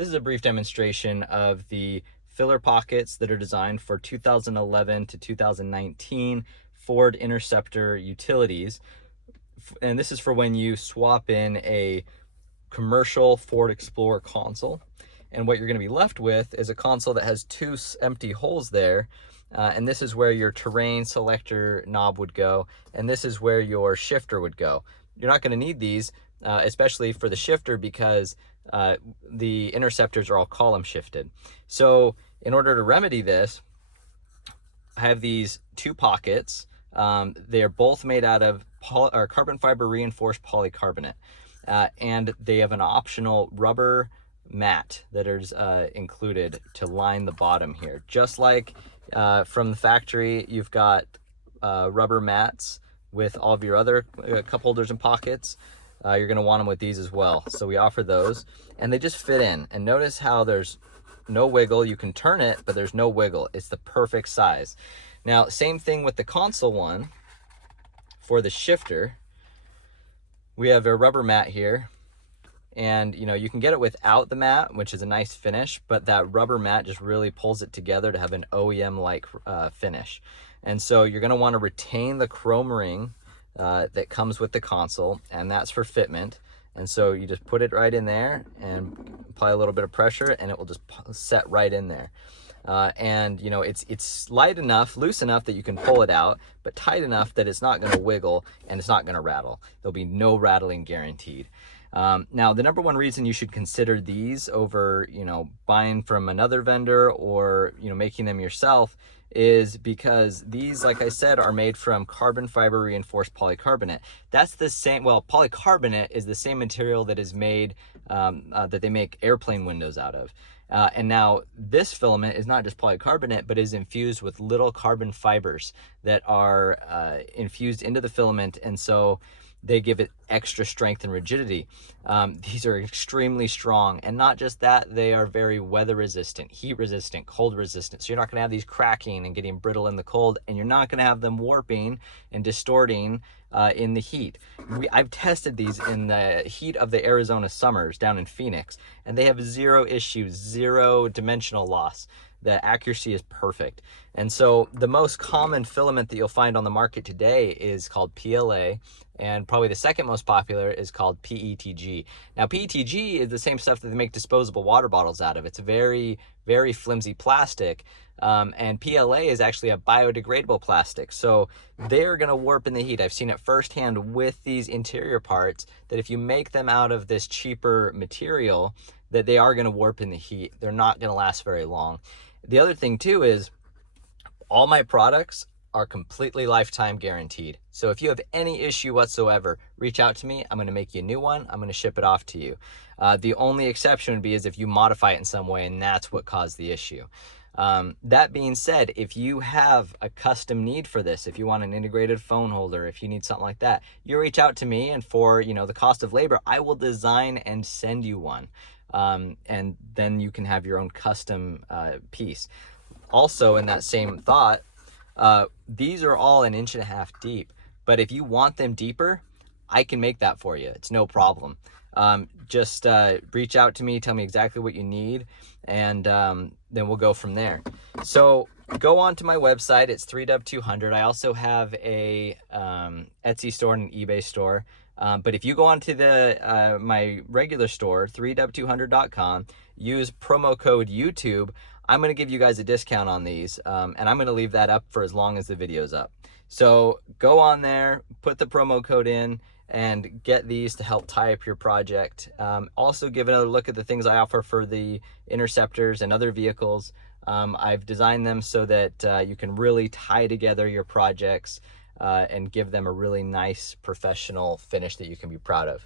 This is a brief demonstration of the filler pockets that are designed for 2011 to 2019 Ford Interceptor Utilities. And this is for when you swap in a commercial Ford Explorer console. And what you're going to be left with is a console that has two empty holes there. And this is where your terrain selector knob would go. And this is where your shifter would go. You're not going to need these, especially for the shifter, because the interceptors are all column shifted. So in order to remedy this, I have these two pockets. They are both made out of carbon fiber reinforced polycarbonate. And they have an optional rubber mat that is included to line the bottom here. Just like from the factory, you've got rubber mats with all of your other cup holders and pockets. You're going to want them with these as well. So we offer those, and they just fit in. And notice how there's no wiggle. You can turn it, but there's no wiggle. It's the perfect size. Now, same thing with the console one. For the shifter, we have a rubber mat here, and you can get it without the mat, which is a nice finish, but that rubber mat just really pulls it together to have an OEM-like finish. And so you're going to want to retain the chrome ring that comes with the console, and that's for fitment. And so you just put it right in there and apply a little bit of pressure, and it will just set right in there. And it's light enough, loose enough that you can pull it out, but tight enough that it's not going to wiggle and it's not going to rattle. There'll be no rattling guaranteed. Now, the number one reason you should consider these over, buying from another vendor or, making them yourself is because these, like I said, are made from carbon fiber reinforced polycarbonate. That's the same, well, polycarbonate is the same material that is made, that they make airplane windows out of. And now this filament is not just polycarbonate, but is infused with little carbon fibers that are infused into the filament. And so they give it extra strength and rigidity. These are extremely strong, and not just that, they are very weather resistant, heat resistant, cold resistant. So you're not gonna have these cracking and getting brittle in the cold, and you're not gonna have them warping and distorting in the heat. I've tested these in the heat of the Arizona summers down in Phoenix, and they have zero issues, zero dimensional loss. The accuracy is perfect. And so the most common filament that you'll find on the market today is called PLA, and probably the second most popular is called PETG. Now, PETG is the same stuff that they make disposable water bottles out of. It's a very, very flimsy plastic, and PLA is actually a biodegradable plastic. So they're gonna warp in the heat. I've seen it firsthand with these interior parts, that if you make them out of this cheaper material, that they are gonna warp in the heat. They're not gonna last very long. The other thing too is all my products are completely lifetime guaranteed. So if you have any issue whatsoever, reach out to me. I'm gonna make you a new one. I'm gonna ship it off to you. The only exception would be is if you modify it in some way, and that's what caused the issue. That being said, if you have a custom need for this, if you want an integrated phone holder, if you need something like that, you reach out to me, and for the cost of labor, I will design and send you one. And then you can have your own custom piece. Also, in that same thought, these are all 1.5 inches deep, but if you want them deeper, I can make that for you. It's no problem. Just reach out to me, tell me exactly what you need, and then we'll go from there. So go on to my website. It's 3dub200. I also have a Etsy store and an eBay store. But if you go onto the my regular store, 3dub200.com, use promo code YouTube, I'm going to give you guys a discount on these, and I'm going to leave that up for as long as the video's up. So go on there, put the promo code in, and get these to help tie up your project. Also give another look at the things I offer for the Interceptors and other vehicles. I've designed them so that you can really tie together your projects and give them a really nice professional finish that you can be proud of.